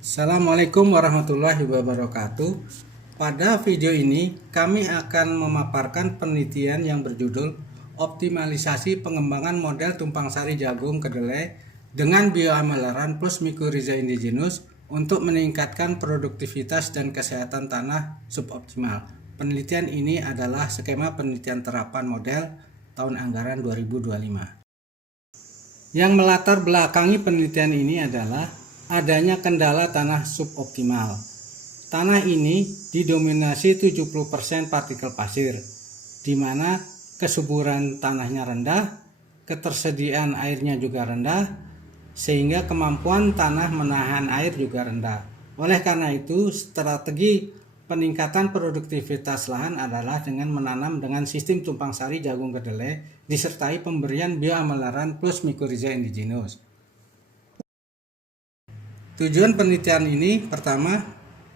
Assalamualaikum warahmatullahi wabarakatuh. Pada video ini kami akan memaparkan penelitian yang berjudul Optimalisasi Pengembangan Model Tumpang Sari Jagung Kedelai dengan Bioamelaran plus Mycorrhiza indigenous untuk meningkatkan produktivitas dan kesehatan tanah suboptimal. Penelitian ini adalah skema penelitian terapan model tahun anggaran 2025. Yang melatar belakangi penelitian ini adalah adanya kendala tanah suboptimal. Tanah ini didominasi 70% partikel pasir, di mana kesuburan tanahnya rendah, ketersediaan airnya juga rendah, sehingga kemampuan tanah menahan air juga rendah. Oleh karena itu, strategi peningkatan produktivitas lahan adalah dengan menanam dengan sistem tumpang sari jagung kedelai disertai pemberian bioamelaran plus Mycorrhiza indigenous. Tujuan penelitian ini pertama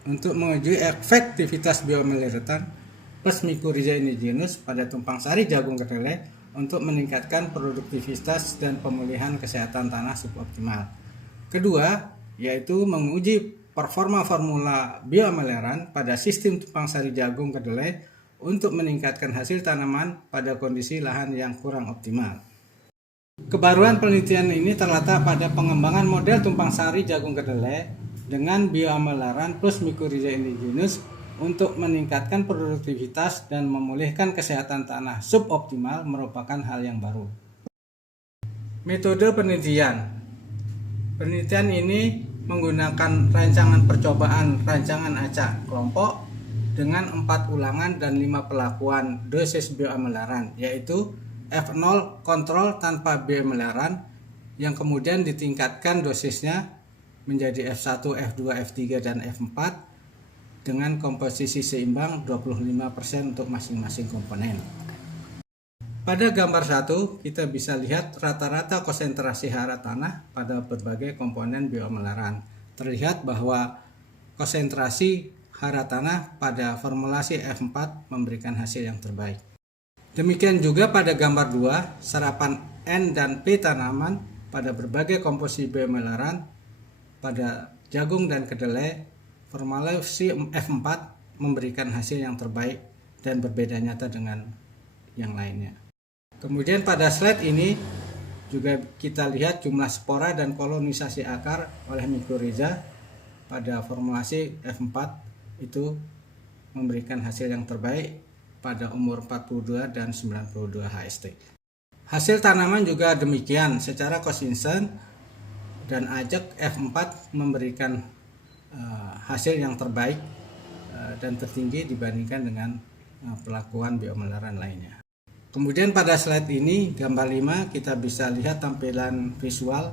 untuk menguji efektivitas bioamelaran plus Mycorrhiza indigenous pada tumpang sari jagung kedelai untuk meningkatkan produktivitas dan pemulihan kesehatan tanah suboptimal. Kedua, yaitu menguji performa formula bioamelaran pada sistem tumpang sari jagung kedelai untuk meningkatkan hasil tanaman pada kondisi lahan yang kurang optimal. Kebaruan penelitian ini terletak pada pengembangan model tumpang sari jagung kedelai dengan bioamelaran plus Mycorrhiza indigenous untuk meningkatkan produktivitas dan memulihkan kesehatan tanah suboptimal merupakan hal yang baru. Metode penelitian. Penelitian ini menggunakan rancangan percobaan rancangan acak kelompok dengan 4 ulangan dan 5 pelakuan dosis bioamelaran, yaitu F0 kontrol tanpa bioamelaran yang kemudian ditingkatkan dosisnya menjadi F1, F2, F3, dan F4 dengan komposisi seimbang 25% untuk masing-masing komponen. Pada gambar 1 kita bisa lihat rata-rata konsentrasi hara tanah pada berbagai komponen bioamelaran. Terlihat bahwa konsentrasi hara tanah pada formulasi F4 memberikan hasil yang terbaik. Demikian juga pada gambar 2, serapan N dan P tanaman pada berbagai komposisi bioamelaran pada jagung dan kedelai, formulasi F4 memberikan hasil yang terbaik dan berbeda nyata dengan yang lainnya. Kemudian pada slide ini juga kita lihat jumlah spora dan kolonisasi akar oleh Mycorrhiza pada formulasi F4 itu memberikan hasil yang terbaik pada umur 42 dan 92 HST. Hasil tanaman juga demikian, secara konsisten dan ajak F4 memberikan hasil yang terbaik dan tertinggi dibandingkan dengan pelakuan bioamelaran lainnya. Kemudian pada slide ini, gambar 5, kita bisa lihat tampilan visual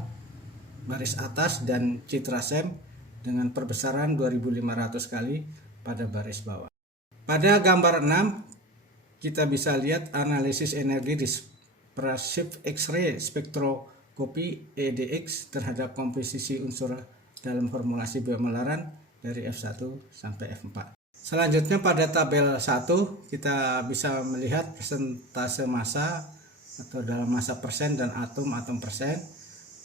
baris atas dan citra SEM dengan perbesaran 2500 kali pada baris bawah. Pada gambar 6, kita bisa lihat analisis energi dispersif X-ray spektroskopi EDX terhadap komposisi unsur dalam formulasi bioamelaran dari F1 sampai F4. Selanjutnya pada tabel 1 kita bisa melihat persentase massa atau dalam massa persen dan atom persen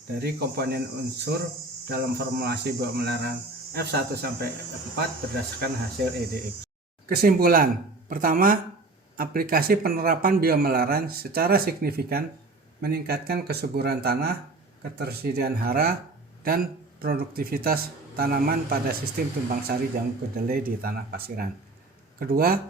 dari komponen unsur dalam formulasi bioamelaran F1 sampai F4 berdasarkan hasil EDX. Kesimpulan, pertama, aplikasi penerapan bioamelaran secara signifikan meningkatkan kesuburan tanah, ketersediaan hara, dan produktivitas tanaman pada sistem tumpang sari jagung kedelai di tanah pasiran. Kedua,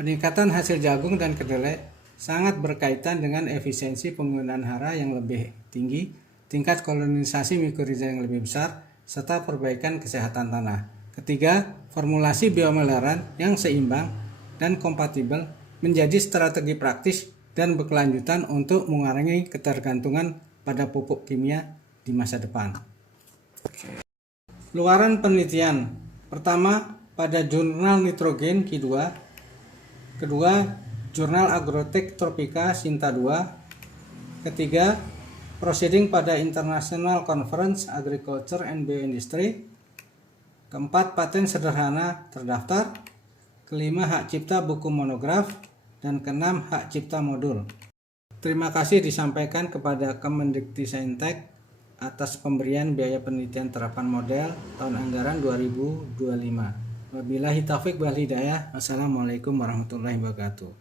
peningkatan hasil jagung dan kedelai sangat berkaitan dengan efisiensi penggunaan hara yang lebih tinggi, tingkat kolonisasi Mycorrhiza yang lebih besar, serta perbaikan kesehatan tanah. Ketiga, formulasi bioamelaran yang seimbang dan kompatibel menjadi strategi praktis dan berkelanjutan untuk mengurangi ketergantungan pada pupuk kimia di masa depan. Luaran penelitian. Pertama, pada jurnal nitrogen Q2. Kedua, jurnal Agrotech Tropica Sinta 2. Ketiga, proceeding pada International Conference Agriculture and Bioindustry. Keempat, paten sederhana terdaftar. Kelima, hak cipta buku monograf. Dan keenam, hak cipta modul. Terima kasih disampaikan kepada Kemendikbudristek atas pemberian biaya penelitian terapan model tahun anggaran 2025. Wabillahi taufiq wal hidayah. Wassalamualaikum warahmatullahi wabarakatuh.